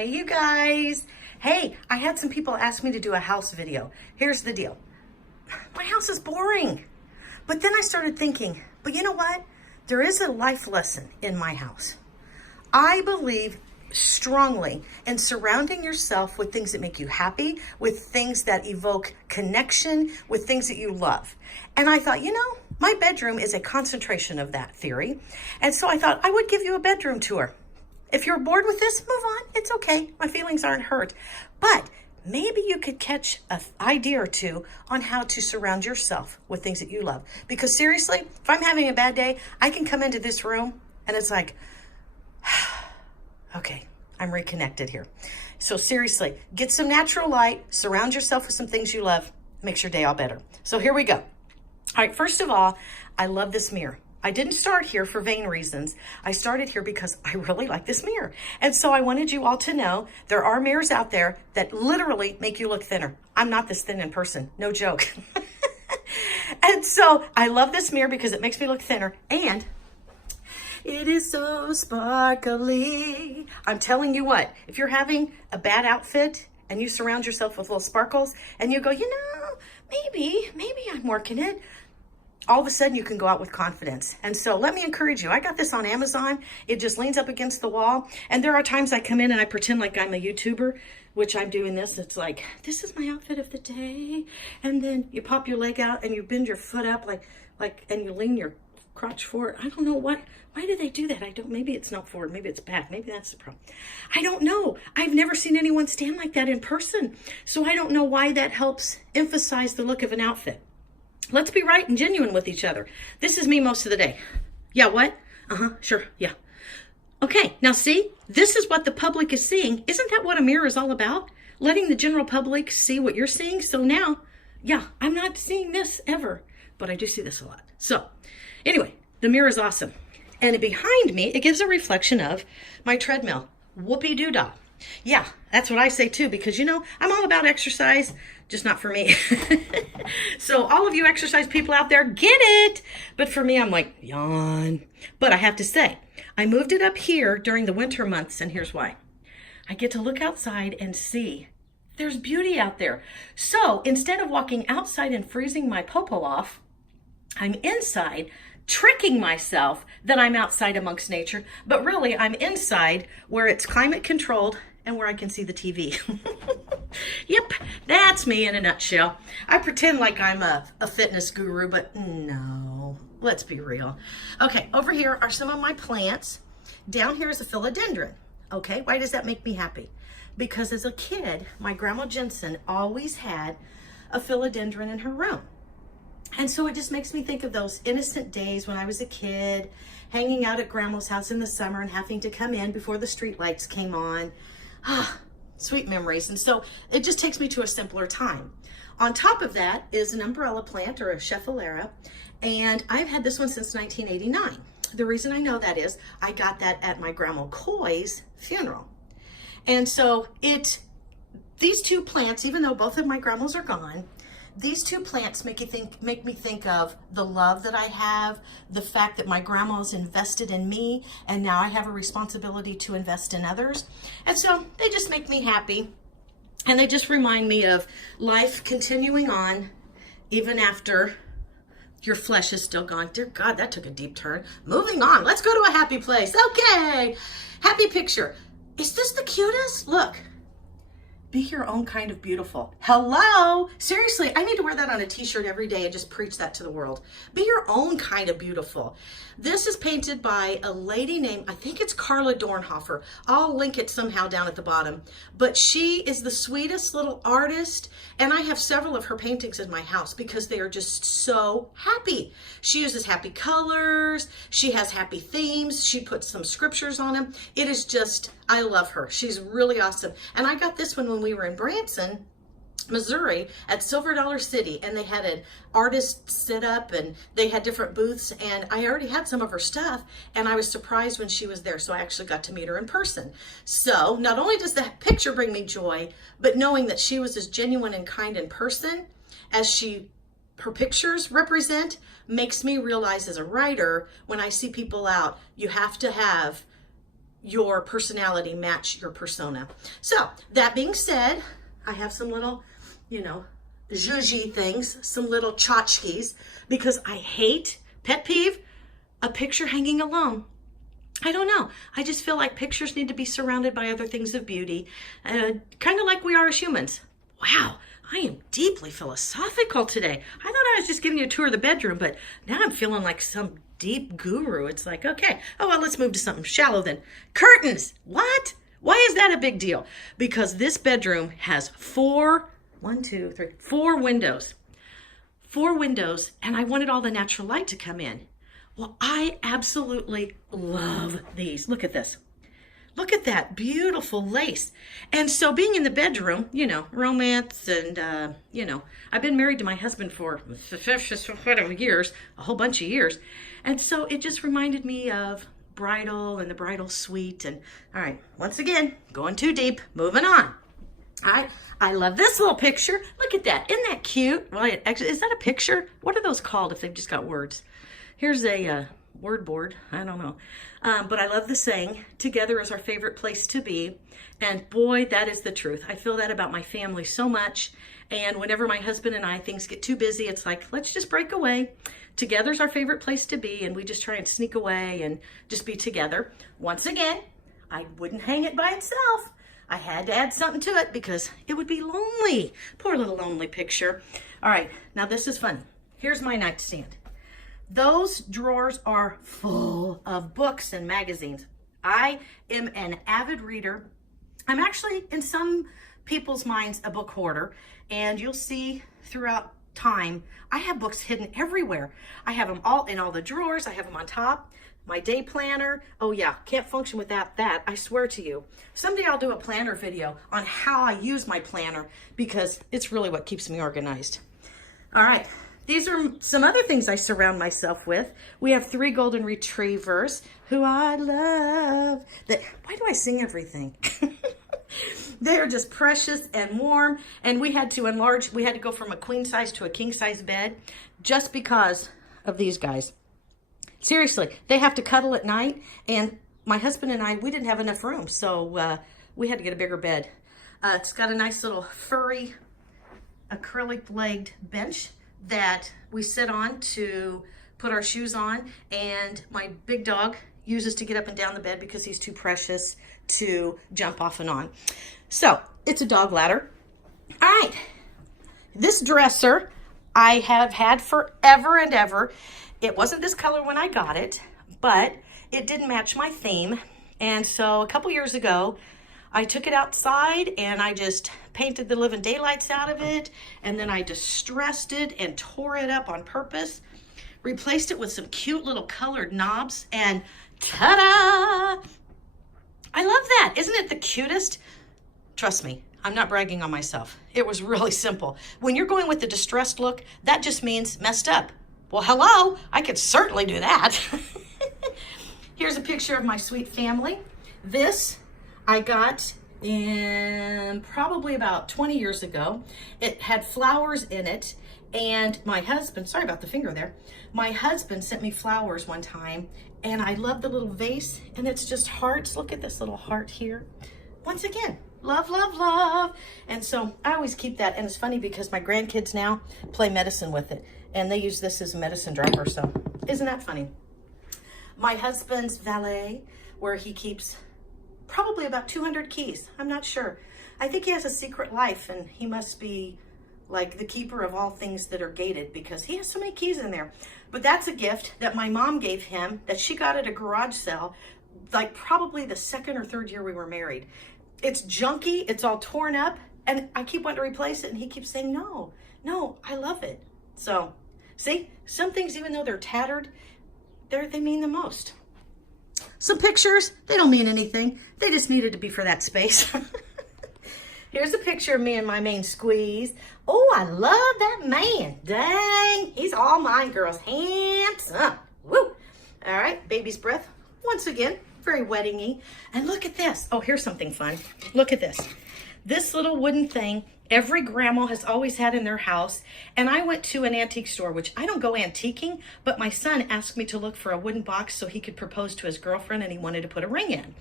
Hey, you guys. Hey, I had some people ask me to do a house video. Here's the deal. My house is boring. But then I started thinking, but you know what? There is a life lesson in my house. I believe strongly in surrounding yourself with things that make you happy, with things that evoke connection, with things that you love. And I thought, my bedroom is a concentration of that theory. And so I thought I would give you a bedroom tour. If you're bored with this, move on. It's okay. My feelings aren't hurt. But maybe you could catch an idea or two on how to surround yourself with things that you love. Because seriously, if I'm having a bad day, I can come into this room and it's like, okay, I'm reconnected here. So seriously, get some natural light, surround yourself with some things you love, makes your day all better. So here we go. All right, first of all, I love this mirror. I didn't start here for vain reasons. I started here because I really like this mirror. And so I wanted you all to know there are mirrors out there that literally make you look thinner. I'm not this thin in person, no joke. And so I love this mirror because it makes me look thinner and it is so sparkly. I'm telling you what, if you're having a bad outfit and you surround yourself with little sparkles and you go, maybe I'm working it, all of a sudden you can go out with confidence. And so let me encourage you. I got this on Amazon. It just leans up against the wall. And there are times I come in and I pretend like I'm a YouTuber, which I'm doing this. It's like, this is my outfit of the day. And then you pop your leg out and you bend your foot up and you lean your crotch forward. I don't know why do they do that? Maybe it's not forward, maybe it's back. Maybe that's the problem. I don't know. I've never seen anyone stand like that in person. So I don't know why that helps emphasize the look of an outfit. Let's be right and genuine with each other. This is me most of the day. Yeah, what? Sure, yeah. Okay, now see, this is what the public is seeing. Isn't that what a mirror is all about? Letting the general public see what you're seeing. So now, yeah, I'm not seeing this ever, but I do see this a lot. So anyway, the mirror is awesome. And behind me, it gives a reflection of my treadmill. Whoopie-doo-dah. Yeah, that's what I say too, because I'm all about exercise, just not for me. So all of you exercise people out there, get it. But for me, I'm like, yawn. But I have to say, I moved it up here during the winter months, and here's why. I get to look outside and see there's beauty out there. So instead of walking outside and freezing my popo off, I'm inside tricking myself that I'm outside amongst nature, but really I'm inside where it's climate controlled and where I can see the TV. Yep, that's me in a nutshell. I pretend like I'm a fitness guru, but no, let's be real. Okay, over here are some of my plants. Down here is a philodendron. Okay, why does that make me happy? Because as a kid, my grandma Jensen always had a philodendron in her room. And so it just makes me think of those innocent days when I was a kid, hanging out at grandma's house in the summer and having to come in before the street lights came on. Sweet memories. And so it just takes me to a simpler time. On top of that is an umbrella plant or a Scheffalera. And I've had this one since 1989. The reason I know that is I got that at my grandma Coy's funeral. And so these two plants, even though both of my grandmas are gone, these two plants make me think of the love that I have, the fact that my grandma's invested in me, and now I have a responsibility to invest in others. And so they just make me happy. And they just remind me of life continuing on, even after your flesh is still gone. Dear God, that took a deep turn. Moving on, let's go to a happy place. Okay, happy picture. Is this the cutest? Look. Be your own kind of beautiful. Hello? Seriously, I need to wear that on a t-shirt every day and just preach that to the world. Be your own kind of beautiful. This is painted by a lady named, I think it's Carla Dornhofer. I'll link it somehow down at the bottom. But she is the sweetest little artist, and I have several of her paintings in my house because they are just so happy. She uses happy colors. She has happy themes. She puts some scriptures on them. It is just, I love her. She's really awesome. And I got this one when we were in Branson, Missouri at Silver Dollar City, and they had an artist sit up and they had different booths, and I already had some of her stuff and I was surprised when she was there, so I actually got to meet her in person. So not only does the picture bring me joy, but knowing that she was as genuine and kind in person as her pictures represent makes me realize as a writer, when I see people out, you have to have your personality match your persona. So that being said, I have some little, zhuzhy things, some little tchotchkes, because I hate, pet peeve, a picture hanging alone. I don't know. I just feel like pictures need to be surrounded by other things of beauty, kind of like we are as humans. Wow, I am deeply philosophical today. I thought I was just giving you a tour of the bedroom, but now I'm feeling like some deep guru. It's like, okay, oh, well, let's move to something shallow then. Curtains. What? Why is that a big deal? Because this bedroom has four windows. 4 windows, and I wanted all the natural light to come in. Well, I absolutely love these. Look at this. Look at that beautiful lace. And so being in the bedroom, romance and, I've been married to my husband for years, a whole bunch of years. And so it just reminded me of bridal and the bridal suite. And all right, once again, going too deep, moving on. All right, I love this little picture. Look at that. Isn't that cute? Well, actually, is that a picture? What are those called if they've just got words? Here's a word board. I don't know. But I love the saying, together is our favorite place to be. And boy, that is the truth. I feel that about my family so much. And whenever my husband and I, things get too busy, it's like, let's just break away. Together's our favorite place to be. And we just try and sneak away and just be together. Once again, I wouldn't hang it by itself. I had to add something to it because it would be lonely. Poor little lonely picture. All right, now this is funny. Here's my nightstand. Those drawers are full of books and magazines. I am an avid reader. I'm actually, in some people's minds, a book hoarder. And you'll see throughout time, I have books hidden everywhere. I have them all in all the drawers. I have them on top. My day planner. Oh yeah, can't function without that. I swear to you. Someday I'll do a planner video on how I use my planner because it's really what keeps me organized. All right. These are some other things I surround myself with. We have 3 golden retrievers who I love. Why do I sing everything? They are just precious and warm. And we had to enlarge. We had to go from a queen size to a king size bed just because of these guys. Seriously, they have to cuddle at night. And my husband and I, we didn't have enough room. So we had to get a bigger bed. It's got a nice little furry acrylic-legged bench that we sit on to put our shoes on, and my big dog uses to get up and down the bed because he's too precious to jump off and on. So it's a dog ladder. All right, this dresser I have had forever and ever. It wasn't this color when I got it, but it didn't match my theme. And so a couple years ago, I took it outside and I just painted the living daylights out of it. And then I distressed it and tore it up on purpose. Replaced it with some cute little colored knobs and ta-da! I love that. Isn't it the cutest? Trust me, I'm not bragging on myself. It was really simple. When you're going with the distressed look, that just means messed up. Well, hello, I could certainly do that. Here's a picture of my sweet family. This I got in probably about 20 years ago. It had flowers in it, and my husband, sorry about the finger there, my husband sent me flowers one time, and I love the little vase, and it's just hearts. Look at this little heart here. Once again, love, love, love. And so I always keep that, and it's funny because my grandkids now play medicine with it, and they use this as a medicine dropper, so isn't that funny? My husband's valet, where he keeps probably about 200 keys. I'm not sure. I think he has a secret life, and he must be like the keeper of all things that are gated because he has so many keys in there. But that's a gift that my mom gave him that she got at a garage sale, like probably the 2nd or 3rd year we were married. It's junky, it's all torn up, and I keep wanting to replace it, and he keeps saying, no, I love it. So, see, some things, even though they're tattered, they mean the most. Some pictures, they don't mean anything. They just needed to be for that space. Here's a picture of me and my main squeeze. Oh, I love that man. Dang, he's all mine, girls. Handsome. Woo. All right, baby's breath. Once again, very wedding-y. And look at this. Oh, here's something fun. Look at this. This little wooden thing, every grandma has always had in their house. And I went to an antique store, which I don't go antiquing, but my son asked me to look for a wooden box so he could propose to his girlfriend, and he wanted to put a ring in.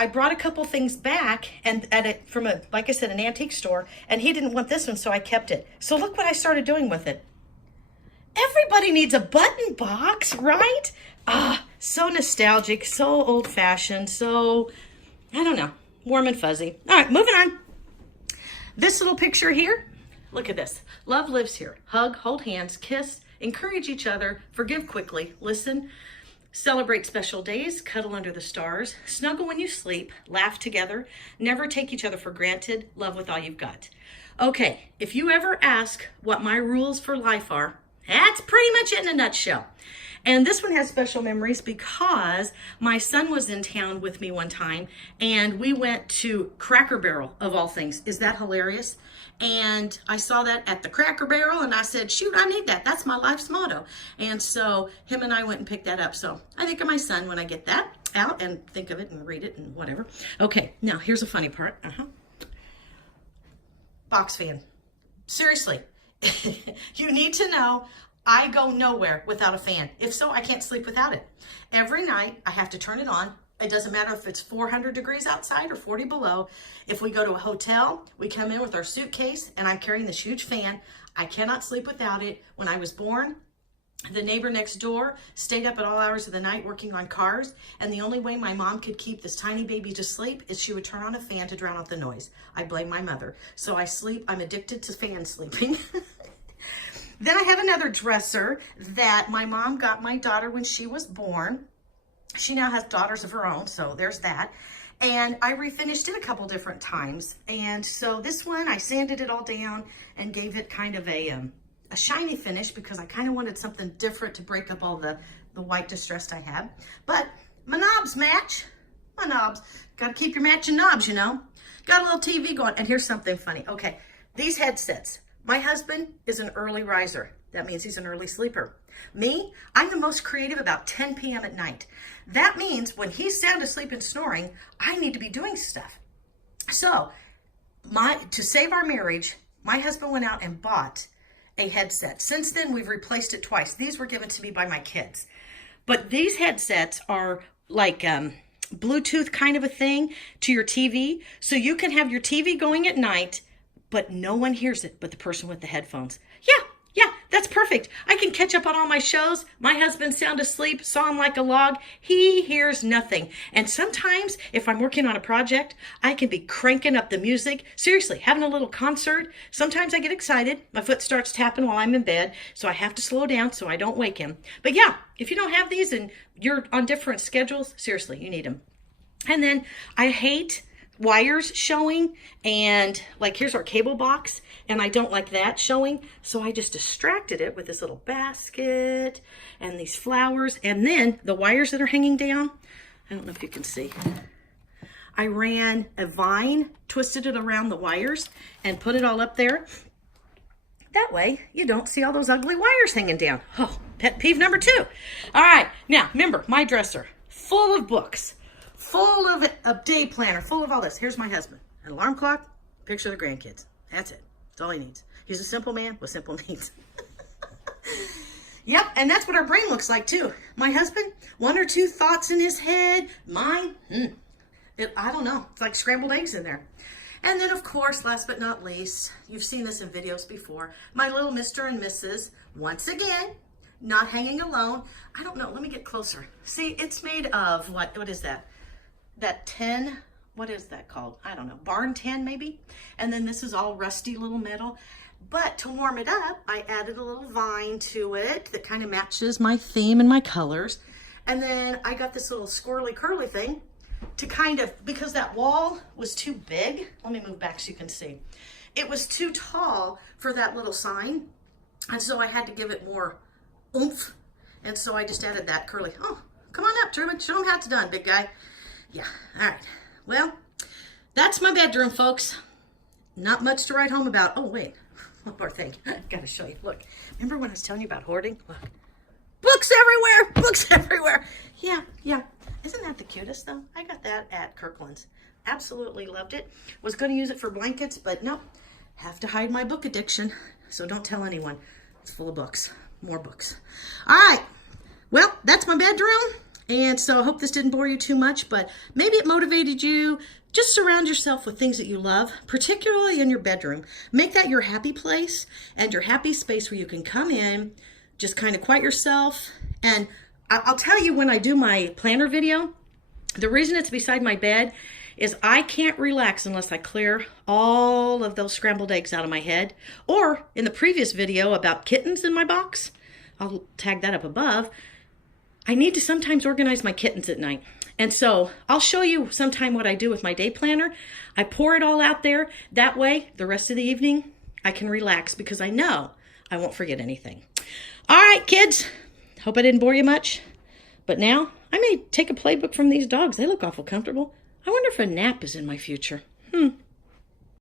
I brought a couple things back and from like I said, an antique store, and he didn't want this one, so I kept it. So look what I started doing with it. Everybody needs a button box, right? Ah, so nostalgic, so old-fashioned, so, I don't know, warm and fuzzy. All right, moving on. This little picture here, look at this. Love lives here. Hug, hold hands, kiss, encourage each other, forgive quickly, listen, celebrate special days, cuddle under the stars, snuggle when you sleep, laugh together, never take each other for granted, love with all you've got. Okay, if you ever ask what my rules for life are, that's pretty much it in a nutshell. And this one has special memories because my son was in town with me one time and we went to Cracker Barrel, of all things. Is that hilarious? And I saw that at the Cracker Barrel and I said, shoot, I need that. That's my life's motto. And so him and I went and picked that up. So I think of my son when I get that out and think of it and read it and whatever. Okay, now here's a funny part. Box fan. Seriously, you need to know I go nowhere without a fan. If so, I can't sleep without it. Every night I have to turn it on. It doesn't matter if it's 400 degrees outside or 40 below. If we go to a hotel, we come in with our suitcase and I'm carrying this huge fan. I cannot sleep without it. When I was born, the neighbor next door stayed up at all hours of the night working on cars, and the only way my mom could keep this tiny baby to sleep is she would turn on a fan to drown out the noise. I blame my mother. So I'm addicted to fan sleeping. Then I have another dresser that my mom got my daughter when she was born. She now has daughters of her own, so there's that. And I refinished it a couple different times. And so this one, I sanded it all down and gave it kind of a shiny finish because I kind of wanted something different to break up all the white distress I had. But my knobs match. My knobs. Got to keep your matching knobs, you know. Got a little TV going. And here's something funny. Okay, these headsets. My husband is an early riser. That means he's an early sleeper. Me, I'm the most creative about 10 p.m. at night. That means when he's sound asleep and snoring, I need to be doing stuff. So, to save our marriage, my husband went out and bought a headset. Since then, we've replaced it twice. These were given to me by my kids. But these headsets are like Bluetooth kind of a thing to your TV. So you can have your TV going at night, but no one hears it but the person with the headphones. Yeah, that's perfect. I can catch up on all my shows. My husband's sound asleep, saw him like a log. He hears nothing. And sometimes if I'm working on a project, I can be cranking up the music. Seriously, having a little concert. Sometimes I get excited. My foot starts tapping while I'm in bed, so I have to slow down so I don't wake him. But yeah, if you don't have these and you're on different schedules, seriously, you need them. And then I hate wires showing, and like here's our cable box, and I don't like that showing, so I just distracted it with this little basket and these flowers, and then the wires that are hanging down, I don't know if you can see, I ran a vine, twisted it around the wires, and put it all up there. That way you don't see all those ugly wires hanging down. Oh, pet peeve number 2. All right, now remember, my dresser full of books, full of a day planner, full of all this. Here's my husband. An alarm clock, picture of the grandkids. That's it. That's all he needs. He's a simple man with simple needs. Yep, and that's what our brain looks like too. My husband, 1 or 2 thoughts in his head. Mine, I don't know. It's like scrambled eggs in there. And then, of course, last but not least, you've seen this in videos before, my little Mr. and Mrs. Once again, not hanging alone. I don't know. Let me get closer. See, it's made of, what is that? That tin, what is that called? I don't know, barn tin maybe? And then this is all rusty little metal. But to warm it up, I added a little vine to it that kind of matches my theme and my colors. And then I got this little squirrely curly thing to kind of, because that wall was too big. Let me move back so you can see. It was too tall for that little sign. And so I had to give it more oomph. And so I just added that curly. Oh, come on up, Truman. Show them how it's done, big guy. Yeah, all right. Well, that's my bedroom, folks. Not much to write home about. Oh, wait. One more thing. I've got to show you. Look, remember when I was telling you about hoarding? Look. Books everywhere! Books everywhere! Yeah. Isn't that the cutest, though? I got that at Kirkland's. Absolutely loved it. Was going to use it for blankets, but nope. Have to hide my book addiction, so don't tell anyone. It's full of books. More books. All right. Well, that's my bedroom. And so I hope this didn't bore you too much, but maybe it motivated you. Just surround yourself with things that you love, particularly in your bedroom. Make that your happy place and your happy space where you can come in, just kind of quiet yourself. And I'll tell you, when I do my planner video, the reason it's beside my bed is I can't relax unless I clear all of those scrambled eggs out of my head. Or in the previous video about kittens in my box, I'll tag that up above, I need to sometimes organize my kittens at night. And so I'll show you sometime what I do with my day planner. I pour it all out there. That way, the rest of the evening, I can relax because I know I won't forget anything. All right, kids. Hope I didn't bore you much. But now, I may take a playbook from these dogs. They look awful comfortable. I wonder if a nap is in my future.